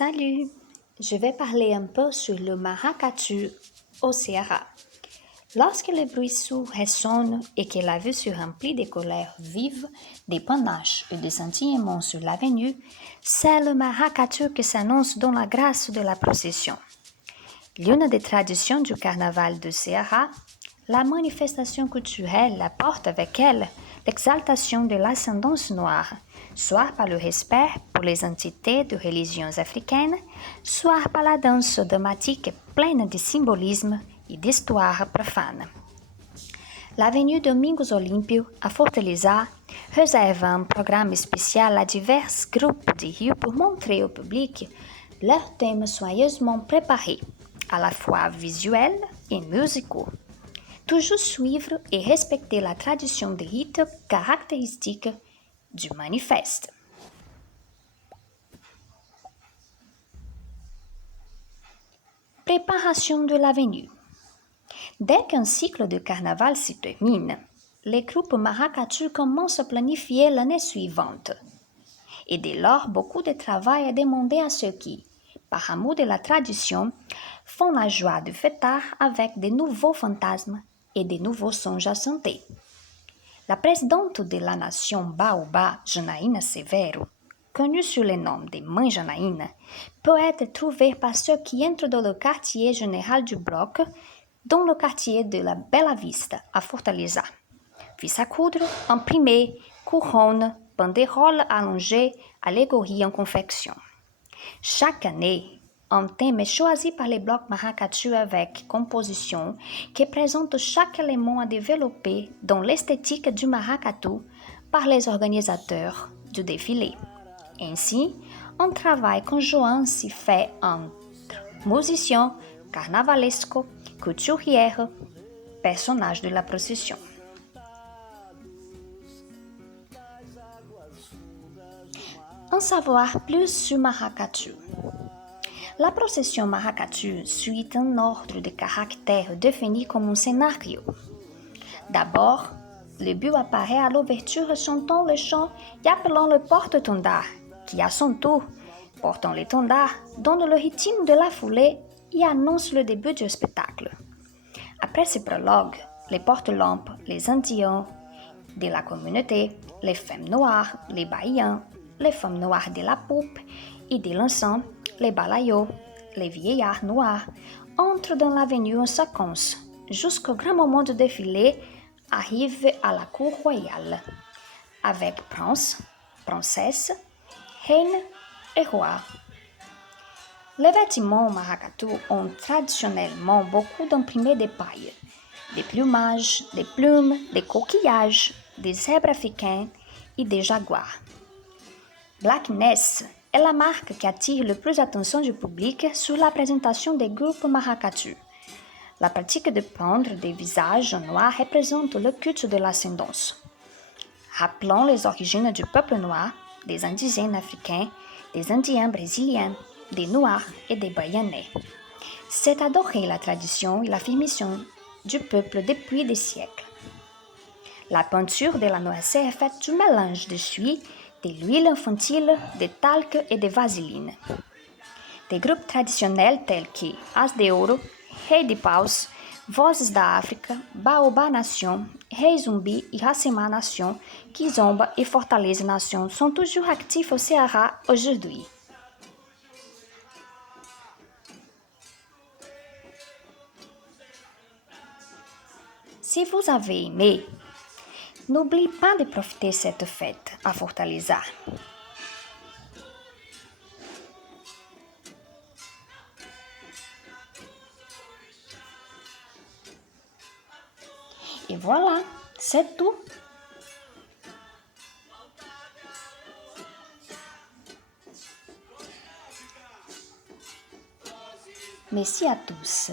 Salut, je vais parler un peu sur le maracatu au Sahara. Lorsque le bruit sourd résonne et que la vue se remplit de colères vives, des panaches et des sentiments sur l'avenue, c'est le maracatu qui s'annonce dans la grâce de la procession. L'une des traditions du carnaval de Sahara, la manifestation culturelle apporte avec elle l'exaltation de l'ascendance noire, soit par le respect pour les entités de religions africaines, soit par la danse dramatique pleine de symbolisme et d'histoire profane. L'avenue Domingos Olímpio, à Fortaleza, réserve un programme spécial à divers groupes de rue pour montrer au public leurs thèmes soigneusement préparés, à la fois visuels et musicaux. Toujours suivre et respecter la tradition des rites caractéristiques du manifeste. Préparation de l'avenue. Dès qu'un cycle de carnaval se termine, les groupes maracatu commencent à planifier l'année suivante. Et dès lors, beaucoup de travail est demandé à ceux qui, par amour de la tradition, font la joie du fêtard avec de nouveaux fantasmes et de nouveaux songes à santé. La présidente de la nation Baoba, Janaína Severo, connue sous le nom de Mãe Janaína, peut être trouvée par ceux qui entrent dans le quartier général du bloc, dans le quartier de la Bella Vista, à Fortaleza. Vis à coudre, imprimé, couronne, banderoles allongées, allégories en confection. Chaque année, un thème est choisi par les blocs maracatu avec composition qui présente chaque élément à développer dans l'esthétique du maracatu par les organisateurs du défilé. Ainsi, un travail conjoint s'y fait entre musiciens, carnavalesques, couturières, personnages de la procession. En savoir plus sur maracatu. La procession maracatu suit un ordre de caractère défini comme un scénario. D'abord, le but apparaît à l'ouverture chantant le chant et appelant le porte-étendard, qui à son tour, portant l'étendard, donne le rythme de la foulée et annonce le début du spectacle. Après ce prologue, les porte-lampes, les Indiens de la communauté, les femmes noires, les baïens, les femmes noires de la poupe et de l'encens, les balayos, les vieillards noirs entrent dans l'avenue en séquence jusqu'au grand moment du défilé arrive à la cour royale avec princes, princesses, reines et rois. Les vêtements maracatu ont traditionnellement beaucoup d'imprimés de paille, des plumages, des plumes, des coquillages, des zèbres africains et des jaguars. Blackness est la marque qui attire le plus l'attention du public sur la présentation des groupes maracatu. La pratique de peindre des visages noirs représente le culte de l'ascendance. Rappelant les origines du peuple noir, des indigènes africains, des indiens brésiliens, des noirs et des baïanais. C'est adorer la tradition et l'affirmation du peuple depuis des siècles. La peinture de la noisette est faite du mélange de suie, de l'huile infantile, de talc et de vaseline. Des groupes traditionnels tels que As de Ouro, Rei de Paus, Vozes da África, Baobá Nation, Rei Zumbi et Racema Nation, Kizomba et Fortaleza Nation sont toujours actifs au Sahara aujourd'hui. Si vous avez aimé, n'oubliez pas de profiter de cette fête à Fortaleza. Et voilà, c'est tout. Merci à tous.